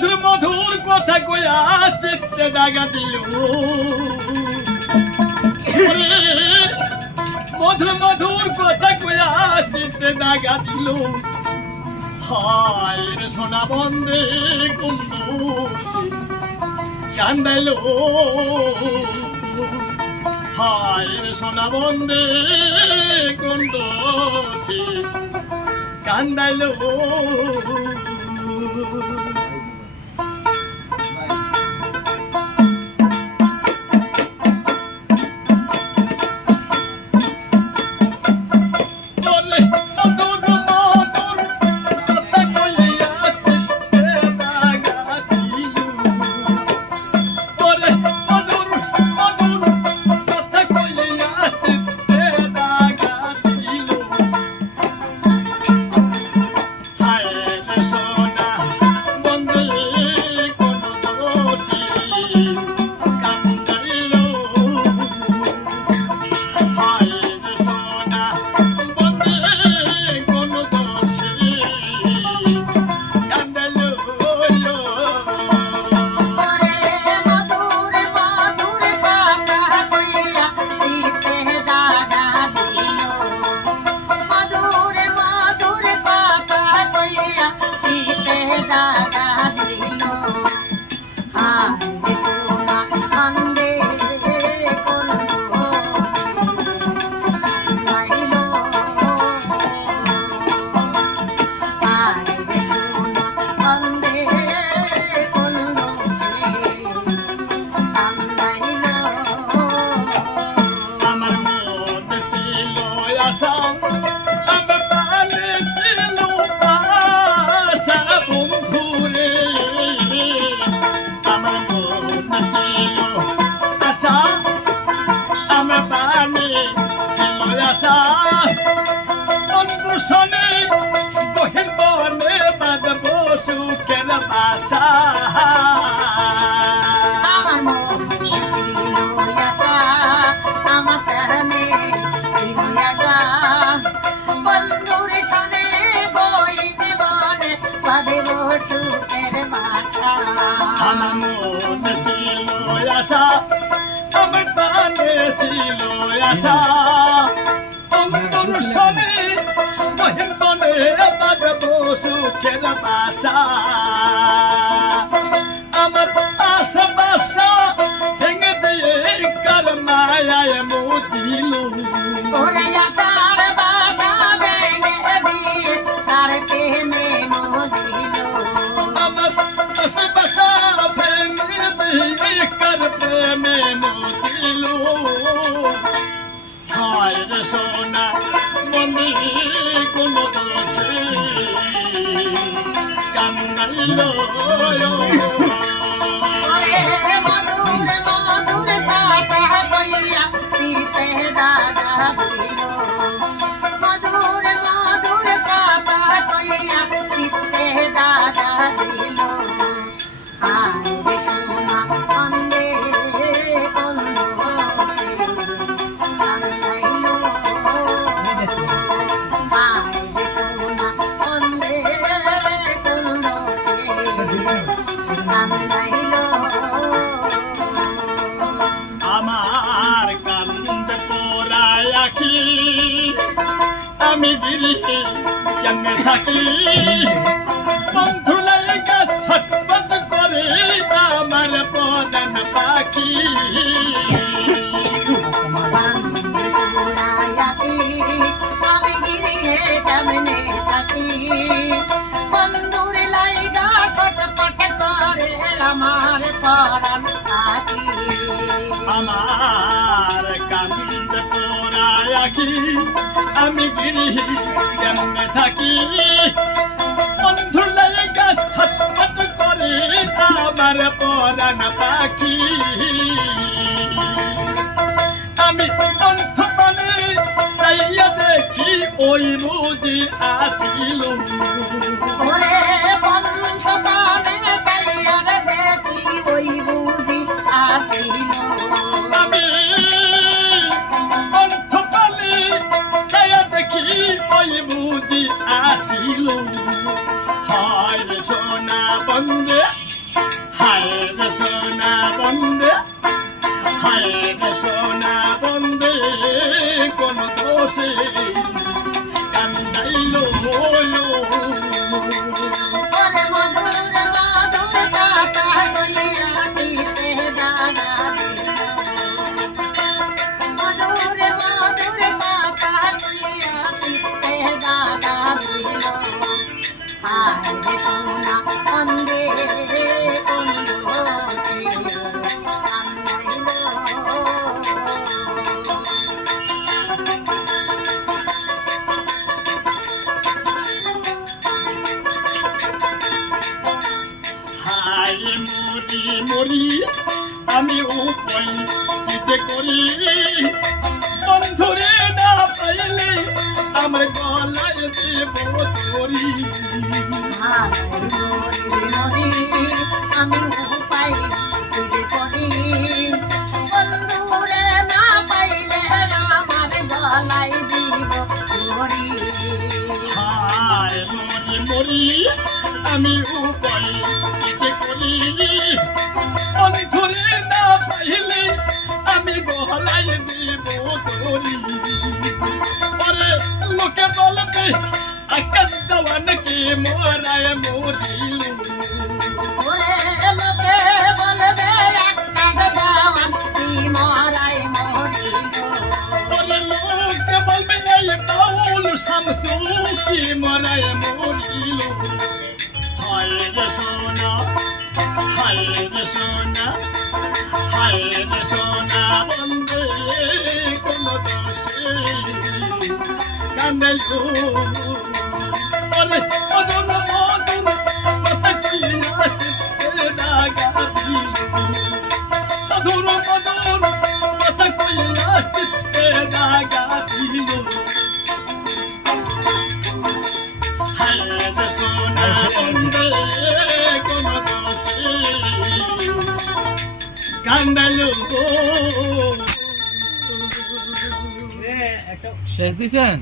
মধুর মধুর কথা কইয়া চিত্তে দাগা দিল মধুর মধুর কথা কইয়া চিত্তে দাগা দিল হায় রে সোনা বন্দে কুন্দুসি কান্দাইলো হায় রে সোনা বন্দে কুন্দুসি কান্দাইলো আমার প্রাণে ছিল আশা অন্তর সনে মহের মনে বাঁধবো সুখের বাসা আমার আশা বাসা ভেঙে দিয়ে কার মায়ায় মুছিল ওরে আশার বাসা ভেঙে দিয়ে তার প্রেমে মুছিল আমার আশা বাসা ভেঙে দিয়ে কার প্রেমে মুছিল হায় রে সোনা মনে কোনো দোষে কান্দাইলো ওরে মধুর মধুর কথা কইয়া চিতে দাগা দিল মধুর মধুর কথা কইয়া চিতে দাগা দিল হায় রে সোনা বন্দে কুন্দুসি কান্দাইলো হায় রে সোনা বন্দে কুন্দুসি কান্দাইলো আমার কান্দে পোড়ায় আখি আমি গিরিহে কেমনে থাকি বন্ধু লাইগা ছটপট করে আমার প্রধান পাখি আমি গিরিহে কেমনে থাকি বন্ধুর লাইগা ছটপট করে আমার পরাণ পাখি আমার কান্দে পোড়ায় আখি আমি গিরিহি কেমনে থাকি বন্ধু লাইগা ছটপট করে আমার পরাণ পাখি আমি অন্ত পানে চাইয়া দেখি ওই বুঝি আসিল ওরে বন্ধ পানে চাইয়া দেখি ওই বুঝি আসিল আমি অন্ত পানে চাইয়া দেখি ওই বুঝি আসিল হায় রে সোনা বন্দে রে সোনা বন্ধে, হায় রে সোনা বন্ধে, কোন দোষে কান্দাইলো হলো। ওরে মধুর মধুর কথা কইয়া দিতে দাগা দিল। মধুর মধুর কথা কইয়া দিতে দাগা দিল। হায় রে সোনা বন্ধে কোন দোষে কান্দাইলো। হায় মরি মরি আমি উপায় দিতে করি, বন্ধুরে না পাইলে আমার গলায় দেব তোরি। আমি উপায় দিতে করি, বন্ধুরে না পাইলে আমার গলায় দিব ধরি। হায় মরি মরি আমি উপায় দিতে করি, বন্ধুরে না পাইলে আমি গলায় দেব তোরি। ওরে লোকে বলবে আকাশ দেওয়ানকে মরায় মরিল। ওরে লোকে বলবে একটা জওয়ান কি মরায় মরিল। ওরে লোকে বলবে এই বাউল শামসু কি মরায় মরিল। হায় রে সোনা, হায় রে সোনা, হায় রে সোনা বন্ধে কোন দোষে কান্দাইলো। ওরে মধুর মধুর কথা কইয়া দিতে দাগা দিল। মধুর মধুর কথা কইয়া দিতে দাগা দিল। হায় রে সোনা বন্ধে কোন দোষে কান্দাইলো। শেষ দিছেন?